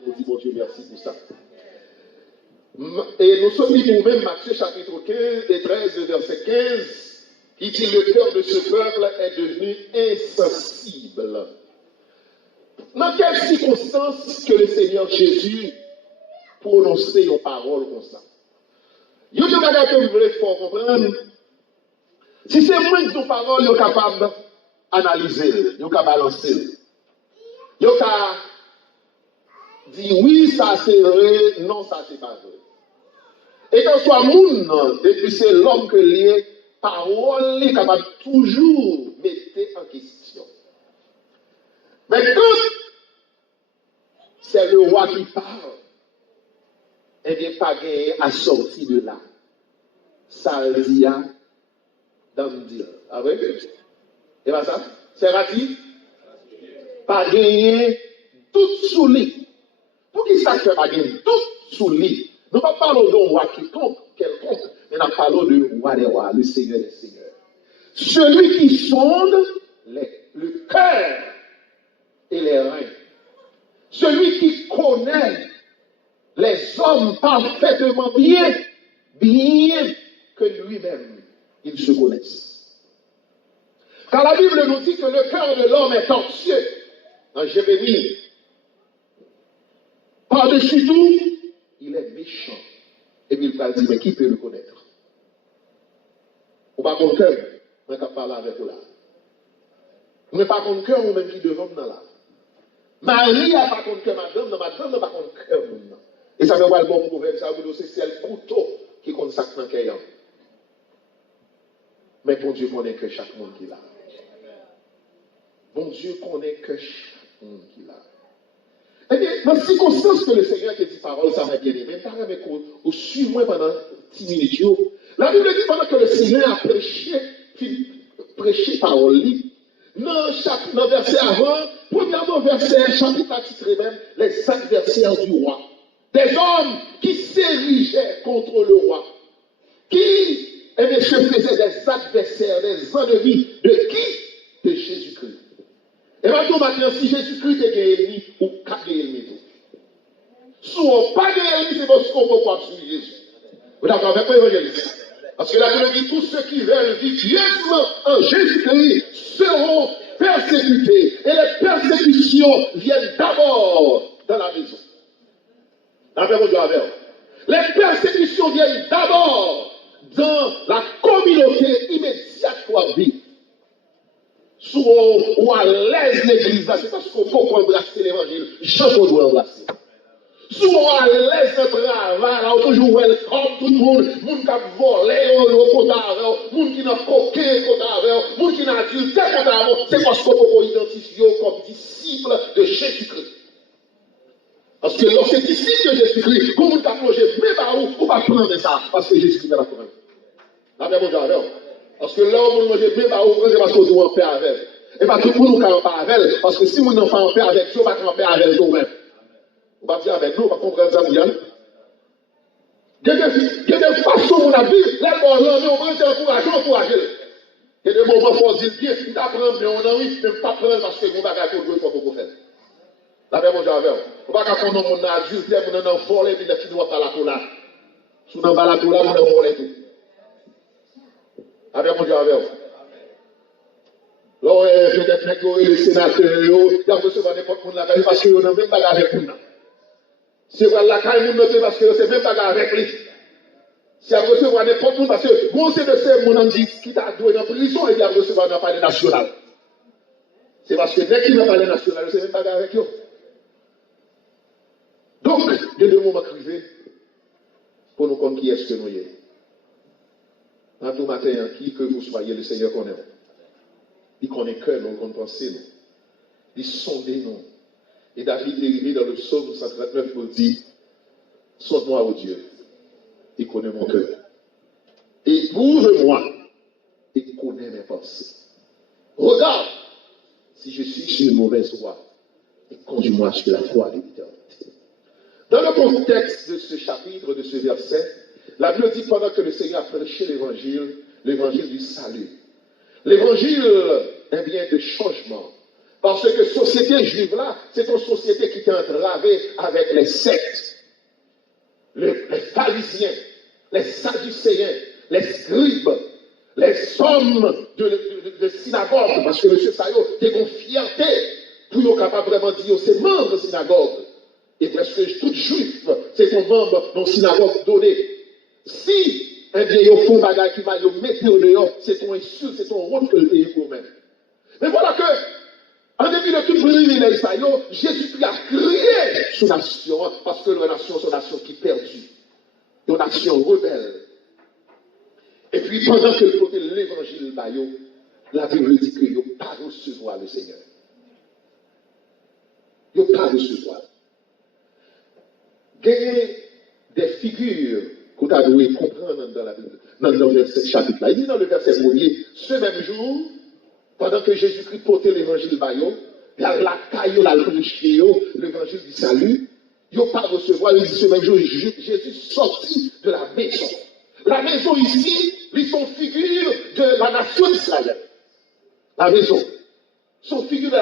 et nous disons, bon Dieu, merci pour ça. Et nous sommes liés nous-mêmes, Matthieu chapitre 15 et 13, verset 15, qui dit, le cœur de ce peuple est devenu insensible. Dans quelles circonstances que le Seigneur Jésus prononçait une parole comme ça? Il y a des choses que vous voulez comprendre. Si c'est moins de paroles, vous êtes capable d'analyser, vous êtes capable de balancer. Vous êtes capable de dire oui, ça c'est vrai, non, ça c'est pas vrai. Et quand soit monde, depuis c'est l'homme que les paroles est capable toujours mettre en question. Mais quand c'est le roi qui parle, eh bien, pas gagné à sortir de là. Ça le dit à dire. Ah oui? Et bien ça, c'est raté. Pas gagné tout sous lit. Pour qui ça fait pas gagner tout sous lit? Nous ne parlons pas d'un roi quelconque, mais nous parlons de roi des rois, le Seigneur des seigneurs. Celui qui sonde le cœur et les reins. Celui qui connaît les hommes parfaitement bien que lui-même, il se connaisse. Car la Bible nous dit que le cœur de l'homme est anxieux. Dans Jérémie, par-dessus tout, il est méchant. Et puis il va dire, mais qui peut le connaître? Ou pas qu'on cœur, on va parler avec vous là. On n'est pas qu'on cœur, ou même qui devant nous là. Marie n'a pas qu'on cœur, madame n'a pas qu'on cœur. Et ça veut dire le bon proverbe, ça veut dire que c'est le couteau qui consacre dans le cœur. Mais bon Dieu connaît que chaque monde qui l'a. Bon Dieu connaît que chaque monde qui l'a. Eh bien, dans les circonstances que le Seigneur qui dit parole, ça va bien aimer. Même pas avec au suivre pendant 10 minutes. La Bible dit pendant que le Seigneur a prêché parole, dans verset avant, premièrement verset, chapitre titré même, les adversaires du roi. Des hommes qui s'érigeaient contre le roi. Qui, eh bien, se faisaient des adversaires, des ennemis. De qui? De Jésus-Christ. Et maintenant, si Jésus-Christ est ennemi ou pas ennemi. Si on pas ennemi, c'est parce qu'on peut pas suivre Jésus. Vous êtes d'accord avec moi, évangéliste? Parce que la Bible dit tous ceux qui veulent vivre pieusement en Jésus-Christ seront persécutés. Et les persécutions viennent d'abord dans la maison. Les persécutions viennent d'abord dans la communauté immédiate où on vit. Souvent, ou à l'aise l'église, c'est parce qu'on peut embrasser l'évangile. Chaque fois, doit embrasser. Souvent, à l'aise le travail, là, on toujours welcome tout le monde. Moun qui a volé, au côté avec, moun qui n'a coqué, côté avec, moun qui n'a adulté, côté avec. C'est parce qu'on peut identifier comme disciple de Jésus-Christ. Parce que lorsque disciple de Jésus-Christ, comme moun qui a plongé, même à où, on va prendre ça, parce que Jésus-Christ est là pour nous. La même chose. Parce que là, on mange même à où, c'est parce qu'on doit en paix avec. Et pas tout le monde en paix avec, parce que si on n'en fait en paix avec, on va en paix avec nous-mêmes. On va dire avec nous, on va comprendre ça, Mouyan. Il y a des façons où on a vu, là, on va encourager. Il y a des moments où on dit bien, on apprend, mais on a envie de ne pas prendre parce que on va faire deux fois pour faire. La même chose avec. On va faire qu'on a adulte, on a volé, puis les filles doivent pas la cola. Si on a pas la cola, on a volé tout. La même chose avec. Là, peut-être que les sénateurs, ils ont reçu n'importe quoi là, parce qu'ils n'ont même pas avec nous. Si vous avez la caille, vous ne parce que c'est même pas avec lui. Si vous recevez n'importe où, parce que vous c'est de ces mon dit qui t'a doué dans la prison et qui a reçu dans le palais national. C'est parce que dès qu'il n'a pas le national, c'est même pas avec eux. Donc, il y a deux moments privés pour nous comprendre qui est-ce que nous sommes. Dans tout matin, qui que vous soyez, le Seigneur connaît. Il connaît cœur, nous connaît pensée, nous. Il sonde nous. Et David est arrivé dans le psaume 139 pour dire, sonde-moi, ô Dieu, il connaît mon cœur. Éprouve-moi, il connaît mes pensées. Regarde, si je suis sur une mauvaise voie, et conduis-moi sur la voie de l'éternité. Dans le contexte de ce chapitre, de ce verset, la Bible dit pendant que le Seigneur a prêché l'évangile du salut. L'évangile est bien de changement. Parce que la société juive là, c'est une société qui est entravée avec les sectes, les pharisiens, les sadducéens, les scribes, les hommes de synagogue, parce que M. Sayo a une fierté pour être capable vraiment de dire c'est membre de synagogue. Et presque tout juif, c'est un membre d'une synagogue donnée. Si un vieil fond bagage qui va le mettre au dehors, c'est ton insulte, c'est ton honte que le pays pour même. Mais voilà que, en début de tout privilège, Jésus-Christ a crié sur la nation, parce que la nation, c'est une nation qui est perdue. Une nation rebelle. Et puis, pendant que le côté de l'évangile, la Bible dit qu'il n'a pas recevoir le Seigneur. Il n'a pas recevoir. Il y a des figures qu'on a dû comprendre dans la Bible, dans le chapitre-là. Il dit dans le verset 1er, ce même jour, pendant que Jésus-Christ portait l'évangile, la caillou, la prêché, l'évangile du salut, il n'a pas recevoir. Il dit ce même jour, Jésus sortit de la maison. La maison ici, ils sont figures de la nation d'Israël. La maison. Sont figures de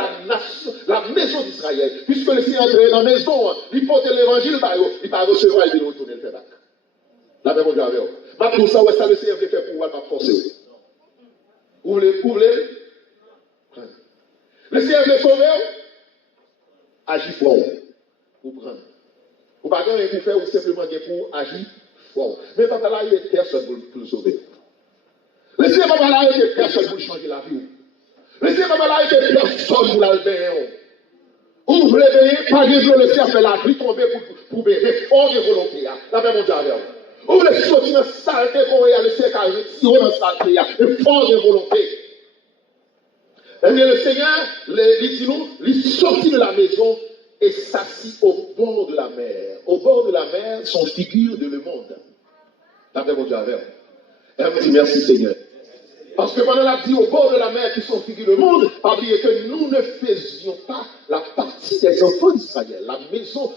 la maison d'Israël. Puisque le Seigneur est dans la maison, il porte l'évangile, il va recevoir et il va retourner le faire bac. La même chose avec vous. Maintenant, ça, ça le Seigneur veut faire pour vous, pas forcer. Vous voulez? Le Seigneur veut sauver, agir fort. Vous prenez. Vous ne pouvez pas rien pour faire, ou simplement pour agir fort. Mais papa là, il y a personne pour le sauver. Le Seigneur papa là, il y a personne pour changer la vie. Le Seigneur papa là, il y a personne pour l'albérer. Ouvrez les pas de le Seigneur fait la vie tomber pour bérer fort de volonté. La même chose avec vous. Ouvrez sortir dans la saleté qu'on a, le Seigneur qui a retiré dans la saleté, et fort de volonté. Eh bien, le Seigneur, il dit nous, il sortit de la maison et s'assit au bord de la mer. Au bord de la mer, sont figures de le monde. D'après mon Dieu, et on dit merci Seigneur. Parce que pendant la dit au bord de la mer qui sont figures de monde, pas oublier que nous ne faisions pas la partie des enfants d'Israël. La maison,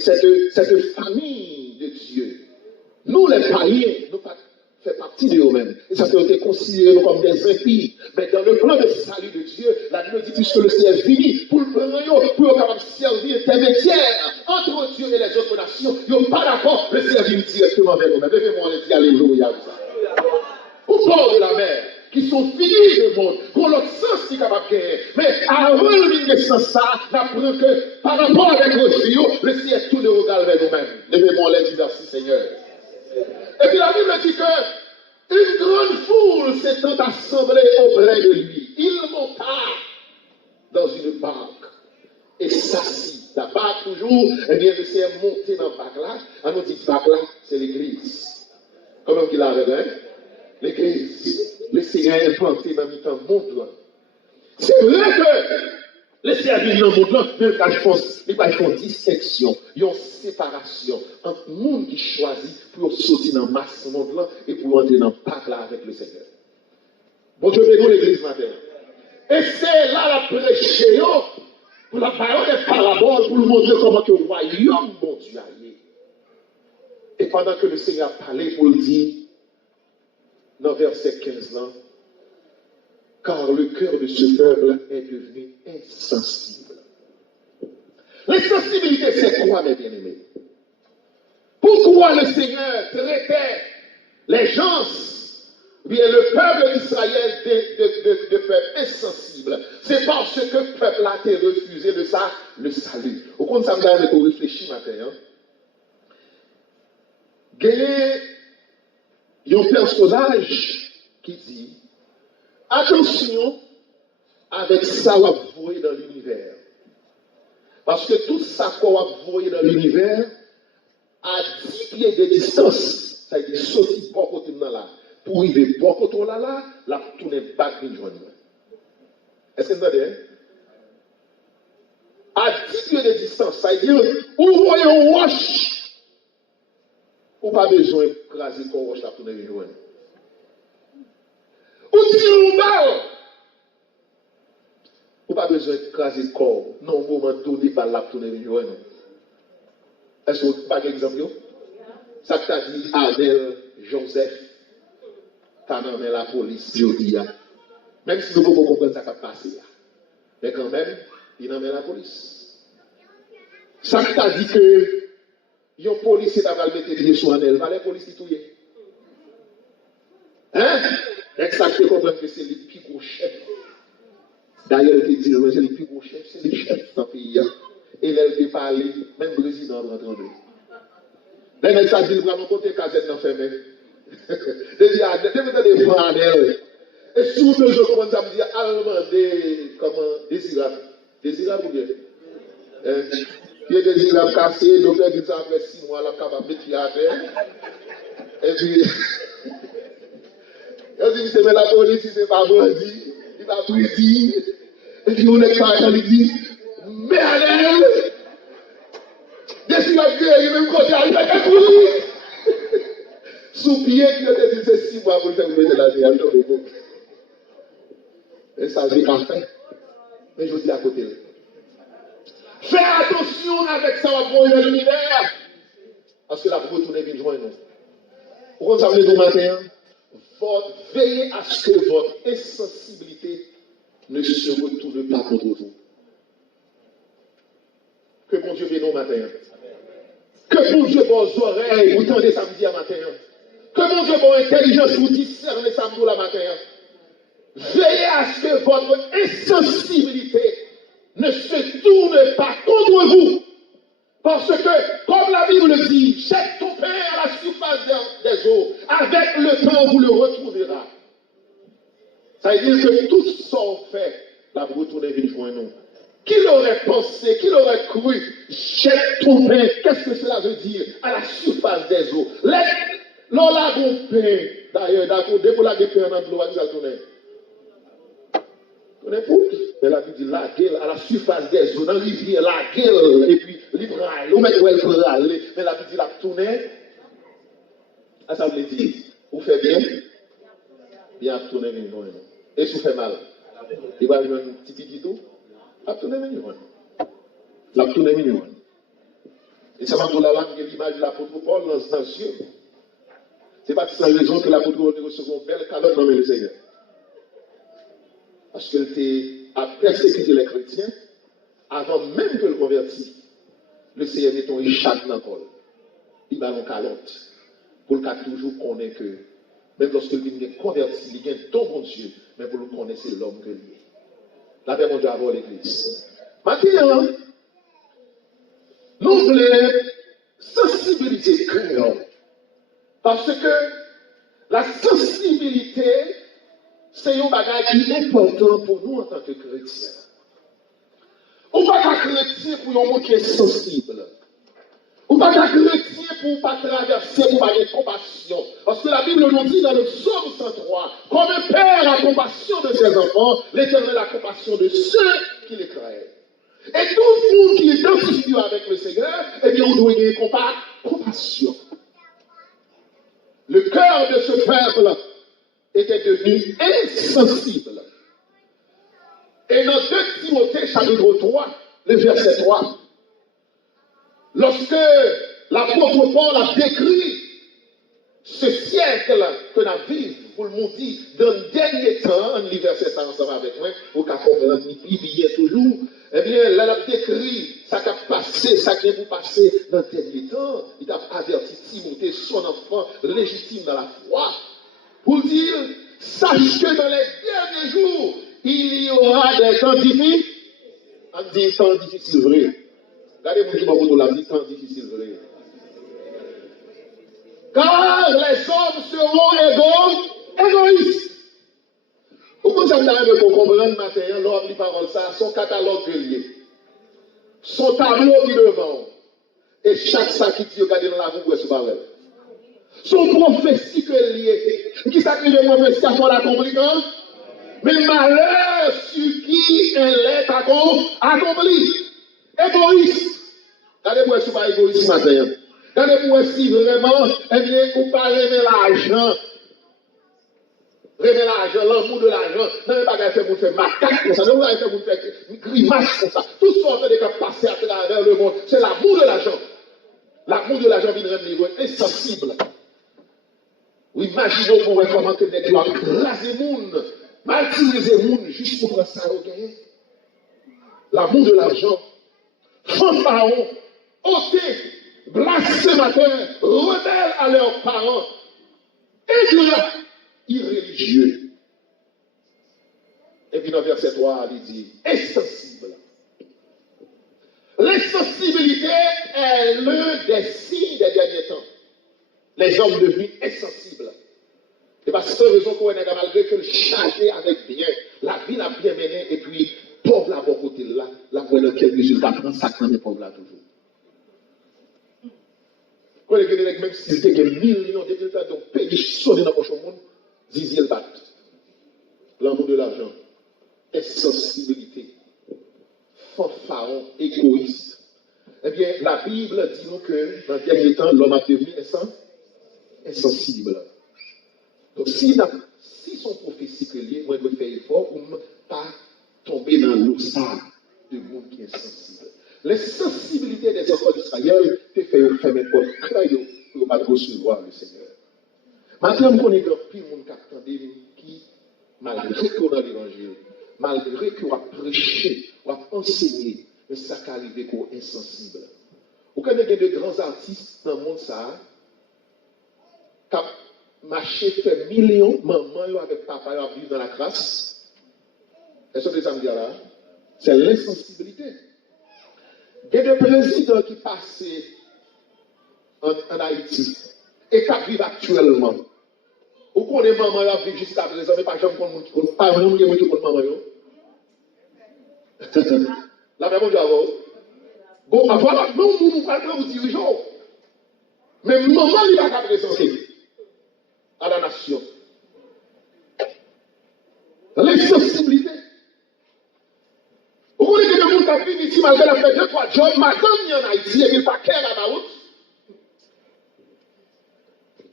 cette famille de Dieu. Nous, les païens, nous fait partie de eux-mêmes. Et ça a été considéré comme des impies. Mais dans le plan de salut de Dieu, la Bible dit puisque le Seigneur est venu pour le prendre, pour capable servir intermédiaire entre Dieu et les autres nations, ils n'ont pas d'accord, le Seigneur vient directement vers nous-mêmes. Levez-moi les dire alléluia. Au bord de la mer, qui sont finis de monde, pour l'autre sens qui est capable de gagner. Mais avant le milieu sens ça, n'apprend que par rapport avec nos filles, le Seigneur tourne le regard vers nous-mêmes. Levez-moi les dire merci Seigneur. Et puis la Bible dit que une grande foule s'étant assemblée auprès de lui. Il monta dans une barque et s'assit. La barque toujours, eh bien, le Seigneur monté dans la barque là. On nous dit barque là, c'est l'église. Comment qu'il a avec l'église. Le Seigneur est implanté dans le monde là. C'est vrai que le Seigneur vient dans le monde là, mais il va faire une distinction, une séparation entre le monde qui choisit pour sortir dans la masse de monde là et pour entrer dans le parc là avec le Seigneur. Bon Dieu bénit l'église maintenant. Et c'est là la prêcher pour la parole des paraboles, pour nous montrer comment que le royaume bon Dieu a lié. Et pendant que le Seigneur parlait pour le dire, dans verset 15 là, car le cœur de ce peuple est devenu insensible. L'insensibilité, c'est quoi, mes bien-aimés? Pourquoi le Seigneur traitait les gens, bien le peuple d'Israël, de peuple insensible? C'est parce que le peuple a été refusé de ça, le salut. Au compte, ça me donne qu'on réfléchit maintenant. Il y a un personnage qui dit attention avec ça qu'on va voir dans l'univers. Parce que tout ça qu'on va voir dans l'univers, à 10 pieds de distance, ça veut dire sortir bon côté là. Pour arriver bon côté là, la tourner back de joindre. Est-ce que vous entendez? À 10 pieds de distance, ça veut dire, où voyez un roche, ou pas besoin d'écraser le roche là pour tourner joindre. Ou tire une balle. Ou pas besoin d'écraser le corps. Non, au moment donné, balle là pour tourner joindre. Est-ce que vous avez pas d'exemple? Ça que tu as dit, Adèle, Joseph, tu as nommé la police, je dis, même si nous ne pouvons pas comprendre ça qui a passé là. Mais quand même, il en met la police. Ça t'a dit que yon policier t'a pas mettre pied sur un elle, va les policiers touyer. Hein? Exactement comprendre que c'est le plus gros chef. D'ailleurs, il dit, c'est le plus gros chef, c'est le chef dans le pays. Et là, il peut parler, même le président va entendre. Là, il s'agit de vraiment côté casette dans fermé. Il dit, ah, des fois, et si vous me commencez à me dire, allemand, comment, désirable. Désirable ou bien? Il y a des désirable cassé, donc il dit ça après 6 mois, là, capable de mettre à terre. Et puis, il dit, c'est la police, c'est pas bandit, il a prédit. Et puis, on est pas, il dit, mais allez, désirable, il y a même côté, il a fait sous pied, qui a dit, c'est 6 mois pour le faire mettre la terre, et ça dit en fait. Mais je dis à côté. Fais attention avec ça, on va le lumière. Parce que la vous retournez vite joindre nous. Pourquoi ça veut dire au matin? Veillez à ce que votre insensibilité ne se retourne pas contre vous. Que bon Dieu vienne au matin. Que bon Dieu vos oreilles vous tendez samedi à matin. Que bon Dieu vos intelligence vous discernez samedi à matin. Veillez à ce que votre insensibilité ne se tourne pas contre vous. Parce que, comme la Bible dit, jette ton pain à la surface des eaux. Avec le temps, vous le retrouverez. Ça veut dire que tout ce qu'on fait, la vous retournez vite joindre nous. Qui l'aurait pensé, qui l'aurait cru, jette ton pain, qu'est-ce que cela veut dire? À la surface des eaux. L'on l'a pain, d'ailleurs, d'accord, dès que la pain dans l'eau, vous allez tourner. On écoute, mais la Bible dit la gueule à la surface des eaux, dans la rivière, la gueule, et puis l'Ibraï, on met où elle peut aller, mais la Bible dit la tourner. Ça veut dire, vous faites bien, bien tourner, et si vous faites mal, il va y avoir un petit tout, la tourner, la tourner, et ça va pour la langue de l'image de l'apôtre Paul dans ce yeux. C'est pas sans raison que l'apôtre Paul recevait une belle calotte dans le Seigneur. Parce qu'elle a persécuté les chrétiens avant même que le converti. Le Seigneur met ton échappe dans le col. Il va en calotte. Pour le cas toujours connaître que, même lorsque il est converti, il gagne ton bon Dieu, mais pour le connaître, c'est l'homme que lui est. La paix, mon Dieu, avant l'église. Maintenant, nous voulons sensibiliser cœur. Parce que la sensibilité, c'est un bagage qui est important pour nous en tant que chrétiens. On ne va pas chrétien pour un monde qui est sensible. On ne va pas chrétien pour ne pas traverser, pour ne pas avoir compassion. Parce que la Bible nous dit dans le psaume 103, comme un père a compassion de ses enfants, l'Éternel a compassion de ceux qui les craignent. Et tout le monde qui est identifié avec le Seigneur, eh bien, on doit avoir compassion. Le cœur de ce peuple était devenu insensible. Et dans 2 Timothée, chapitre 3, le verset 3, lorsque l'apôtre Paul a décrit ce siècle que nous vivons, pour le dire, dans le dernier temps, le verset ça ensemble avec moi, pour qu'à comprendre, il bien toujours, eh bien, là, il a décrit ça qui a passé, ça qui est passé dans le dernier temps. Il a averti Timothée, son enfant légitime dans la foi, pour dire, sache que dans les derniers jours, il y aura des temps difficiles. On dit temps difficile vrai. Regardez-vous qui m'a dit temps difficile vrai. Car les hommes seront égoïstes. Au bout de ça, vous avez comprendre matin, l'homme dit parole ça, son catalogue lié. Son tableau qui devant. Et chaque sac qui dit, regardez dans la boue, c'est pas vrai. Son prophétie que lié. Qui s'appelle de prophétie à son accompli, mais malheur sur qui elle est accomplie. Égoïste. Regardez-moi si pas égoïste ce matin. Regardez-moi si vraiment, eh bien, vous parlez de l'argent. Révèle l'argent, l'amour de l'argent. Non, pas qu'à faire pour faire macaque comme ça. Non, pas faire pour faire grimace comme ça. Tout sorte de cas passer à travers le monde. C'est l'amour de l'argent. L'amour de l'argent vient de rendre insensible. Ou imaginons qu'on va commenter des gens, craser les gens, martyriser les gens juste pour prendre ça au gain. l'amour de l'argent, fanfaron, ôtés, blasphémateurs, rebelles à leurs parents, ingrats, irréligieux. Et puis dans verset 3, il dit, insensible. L'insensibilité est l'un des signes des derniers temps. Les hommes devenus insensibles. Et parce que raison qu'on est malgré que le chargé avec bien, la vie l'a bien menée, et puis pauvre là, bon côté là, la voie quel résultat prend ça quand les pauvres là toujours. Quand les gens, même s'ils étaient millions de résultats, donc pays sonner dans le monde, Zizi le bat. L'amour de l'argent, insensibilité, fanfaron, égoïste. Eh bien, la Bible dit nous que dans le dernier temps, l'homme a devenu insensible. Donc, si son prophétie que lié, moi, je fais effort pour ne pas tomber dans l'eau de monde qui est sensible. L'insensibilité des enfants d'Israël te fait fermer les portes pour ne pas recevoir le Seigneur. Maintenant, on connaît grand pile monde qui, malgré qu'on a l'évangile, malgré qu'on a prêché, on a enseigné, mais ça qui arrive qu'on est insensible. Vous connaissez de grands artistes dans le monde, ça, qui marché fait millions, maman avec papa vivent dans la grâce. Est-ce que ça me dit là? C'est l'insensibilité. Il y a des présidents qui passent en Haïti et qui vivent actuellement. Vous connaissez maman qui vit jusqu'à présent, mais pas jamais pas vraiment qui vit maman. La même chose avant. Bon, voilà, non, nous ne pouvons pas vous dirigeons. Mais maman, il va présenter à la nation. L'insensibilité. Vous voulez que les gens qui vivent ici, malgré la fait 2-3 jobs, madame il y en a ici, et il pas qu'elle à la route.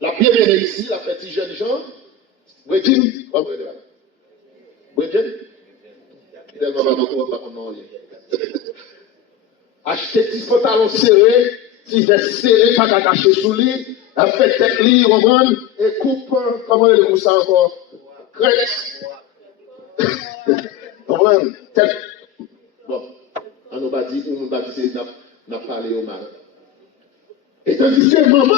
La bien-aimée ici, la petite jeune gens, Bredine, pas Bredine. Bredine? Tellement maman, on va pas qu'on acheter des pantalons serrés, si veste serré, pas qu'à cacher sous lit, a fait tête lit, reprendre, et coupe, comment elle est ça encore? Crête. Reprendre, tête. Bon, on nous va dire, on va dire, n'a parlé au mal. Et tandis que maman,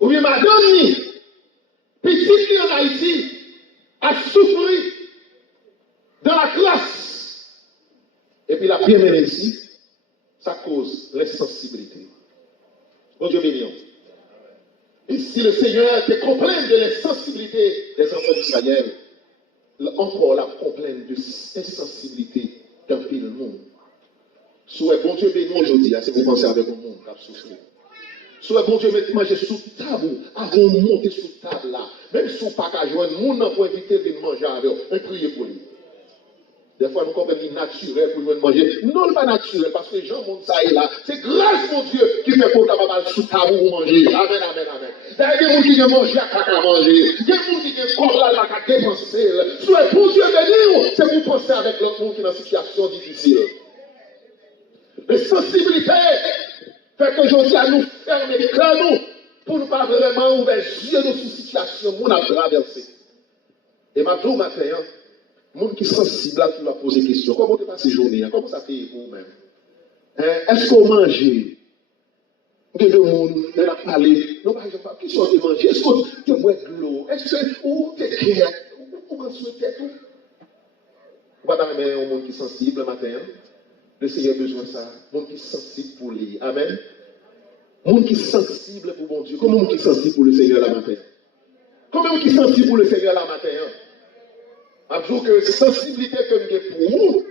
ou bien madame, petite fille en Haïti, a souffert dans la classe. Et puis la bien menée ici, ça cause l'insensibilité. Bon Dieu béni. Et si le Seigneur te complaint de l'insensibilité des enfants d'Israël, encore la complaint de l'insensibilité d'un pile monde. Soit bon Dieu béni aujourd'hui, si vous pensez avec le monde qui a souffert. Soit bon Dieu mettez manger sous table, avant de monter sous table là. Même si vous pas qu'à joindre, le monde n'a pas invité de manger avec eux, priez pour lui. Des fois, nous comprenons naturel pour nous manger. Non, pas naturel, parce que les gens montent ça et là. C'est grâce mon Dieu qui fait qu'on capable sous table pour manger. Amen, amen, amen. D'ailleurs, il y a des gens qui ont mangé à caca manger. Il y a des gens qui ont corps là à dépenser. Soit bon Dieu béni, c'est pour penser avec l'autre monde qui est dans une situation difficile. Les sensibilités fait qu'aujourd'hui, à nous fermer les cœurs, pour ne pas vraiment ouvrir les yeux de cette situation qu'on a traversée. Et maintenant, matin, les gens qui sont sensibles, qui va poser des questions. Comment tu passes ces journées? Comment ça fait vous-même? Est-ce qu'on mange? Il y a des gens qui ont parlé. Non, par exemple, qui sont de manger? Est-ce qu'on boit de l'eau? Est-ce qu'on fait clair? On va souhaiter tout? On va dans les gens qui sont sensibles le matin. Le Seigneur a besoin de ça. Les gens qui sont sensibles pour lui. Amen. Les gens qui sont sensibles pour bon Dieu. Comment les gens qui sont sensibles pour le Seigneur la matin? Comment les gens qui sont sensibles pour le Seigneur la matin? Je dis que la sensibilité que nous avons pour nous,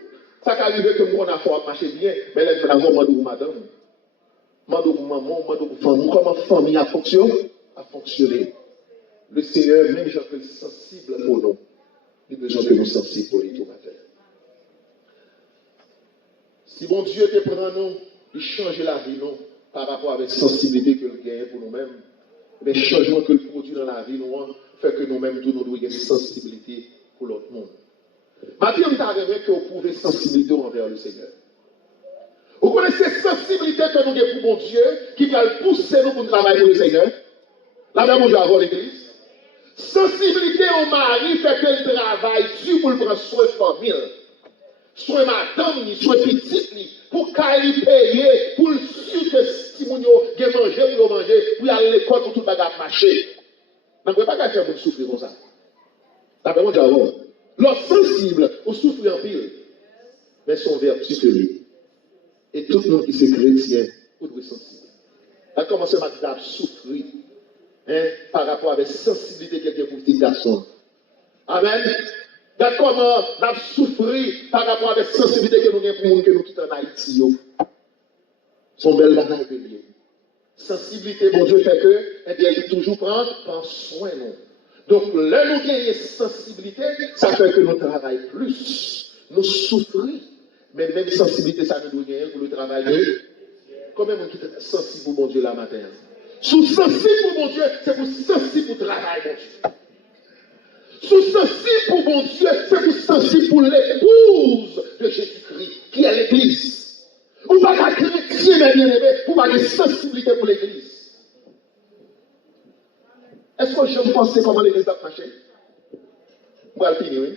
ça qui arrive que nous avons marché bien, mais là, nous avons demandé madame, demandé maman, demandé famille, comment la famille a fonctionné. Le Seigneur, même gens qui sont sensibles pour nous, il a besoin que nous soyons sensibles pour lui tout matin. Si bon Dieu te prend nous, il change la vie nous, par rapport à la sensibilité que nous gagnons pour nous-mêmes, mais le changement que le produit dans la vie nous fait que nous-mêmes, nous devons avoir sensibilité pour l'autre monde. Maintenant, vous avez que vous pouvez sensibilité envers le Seigneur. Vous connaissez la sensibilité que nous avons pour mon Dieu, qui va pousser nous pour travailler pour le Seigneur. La même chose avant l'église. Sensibilité au mari fait que le travail dur pour le prendre soin de famille. soit madame, soit petite, pour qu'elle paye, pour le sûr que si mon yo gen manger, pour manger, pour aller à l'école, pour tout le bagage marcher. On ne peut pas faire mon souffrir comme ça. D'après mon dialogue. L'autre sensible, on souffre en pile. Mais son verbe supérieur. Et tout le monde qui s'est chrétien, on doit sensible. Elle commence à souffrir par rapport à la sensibilité qu'il y a pour petit garçon. Amen. D'accord, on a souffert par rapport à la sensibilité que nous avons pour les gens que nous quittons en Haïti. Son bel bagage est lié. Sensibilité, bon Dieu fait que, eh bien, il toujours prend soin de nous. Donc, là, nous gagnons sensibilité, ça fait que nous travaillons plus. Nous souffrons. Mais même sensibilité, ça nous doit gagner pour le travailler. Combien de gens qui sont sensibles pour mon Dieu la matin? Sous sensible pour mon Dieu, c'est pour sensible pour travailler, mon Dieu. Sous sensible pour mon Dieu, c'est pour sensible pour l'épouse de Jésus-Christ, qui est l'Église. Ou pas qu'un chrétien, mes bien-aimés, ou pas de sensibilité pour l'Église. Est-ce que je pense comment l'Église a marché? On va le finir, oui.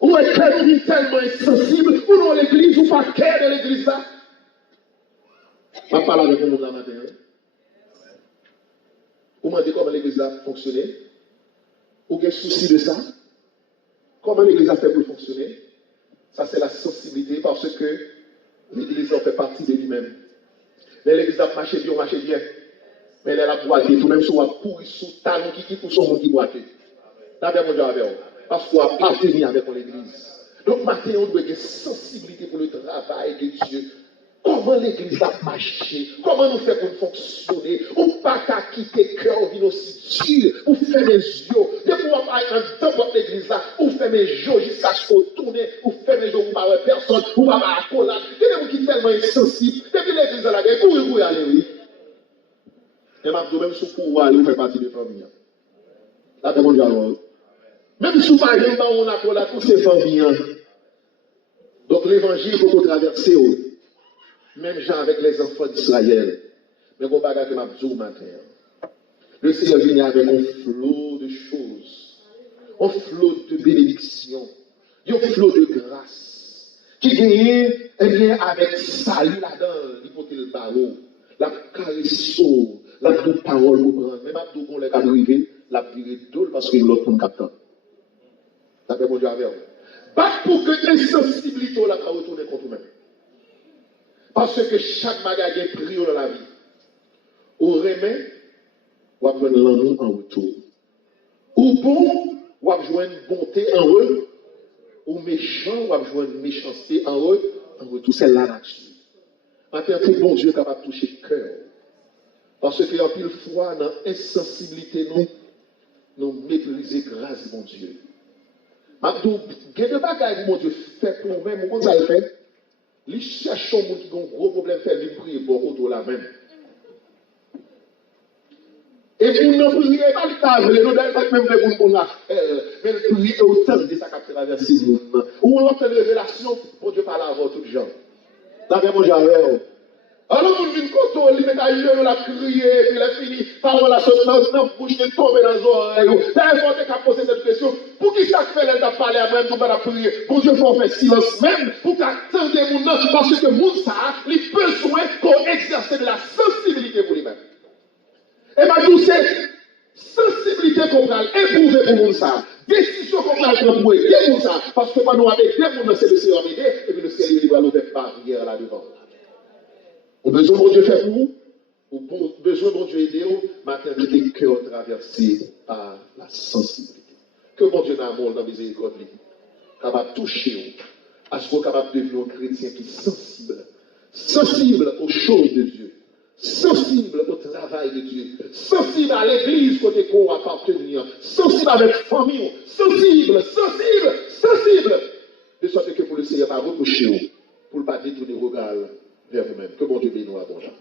Ou est-ce que nous sommes tellement insensibles, ou non l'Église, ou pas qu'elle de l'Église là? On va parler avec vous la matin. Vous m'avez dit comment l'Église a fonctionné? Vous avez souci de ça? Comment l'Église a fait pour fonctionner? Ça, c'est la sensibilité parce que l'Église en fait partie de lui-même. L'Église a marché bien. Mais elle a boité, tout même si on a pourri sous talon qui pour son monde qui boite. D'abord, mon Dieu, avec vous. Parce qu'on a partenir avec l'Église. Donc, maintenant, on doit avoir une sensibilité pour le travail de Dieu. Comment l'Église a marché? Comment nous faisons pour fonctionner? Ou pas qu'à quitter cœur, on vient aussi dur, ou faire mes yeux. Depuis qu'on va dans votre église là, ou faire mes yeux jusqu'à ce qu'on tourne, ou faire mes yeux, ou pas personne, ou pas à la collade. Il y a des gens qui sont tellement insensibles. Depuis l'église là, il y a aller, oui. Et même si vous aller, vous faites partie de la famille. Là, c'est mon dialogue. Même si vous n'avez pas on a collade, tous ces familles. Donc l'évangile, il faut traverser. Même gens avec les enfants d'Israël. Mais on va regarder ma jour matin. Le Seigneur vient avec un flot de choses, un flot de bénédictions, un flot de grâce, qui vient avec salut là-dedans, l'hypothèse le barreau, la caresse, la douce parole pour prendre. Même à tout le monde est arrivé, la virée d'eau parce que l'autre monde capte. Ça fait bon Dieu avec vous. Pas pour que l'insensibilité là retourne contre vous-même. Parce que chaque bagage est pris dans la vie. Au remet, ou à prendre l'amour en retour. Ou bon, ou à joindre bonté en eux. Ou méchant, ou à joindre méchanceté en eux. En retour, c'est la nature. Maintenant, tout bon Dieu est capable de toucher le cœur. Parce qu'il y a pile fois dans l'insensibilité, nous mépriser grâce, mon Dieu. Maintenant, il y a des bagages que mon Dieu fait pour nous-mêmes. Comment ça le fait? Les chercheurs qui ont un gros problème faire vivre prier pour autour la même. Et pour nous prier, pas le cas, nous n'avons pas même fait pour nous mais le prier autant de ça qui traverse le monde. Ou on a une révélation pour Dieu parler avant tout gens. Là, bien, mon Dieu, alors, on vient côté, il met à l'heure, la crier, puis il a fini, parole la sauce dans la bouche, il tombe dans les oreilles. Là, il faut qu'à poser cette question. Pour qui ça fait, elle a parlé à même, tout va prier. Bon Dieu, il faut faire silence même, pour qu'attendre mon nom, parce que mon ça, il a besoin qu'on exerce de la sensibilité pour lui-même. Et ma douce, sensibilité qu'on va éprouver pour mon ça. Décision qu'on va prendre pour aider mon ça. Parce que nous avons des gens, c'est le Seigneur aider, et puis le Seigneur, il va nous faire barrière là-devant. On a besoin de Dieu faire pour vous, ou besoin de Dieu aider vous, matin de cœur traversé par la sensibilité. Que mon Dieu d'amour dans la miséricorde, capable de toucher vous, à ce qu'on est capable de devenir un chrétien qui est sensible, sensible aux choses de Dieu, sensible au travail de Dieu, sensible à l'église côté qu'on appartenir, sensible avec la famille, sensible, de sorte que pour le Seigneur, pas reprocher vous, pour ne pas détourner vos regards vers vous-même. Que bon Dieu bénisse à bon gens.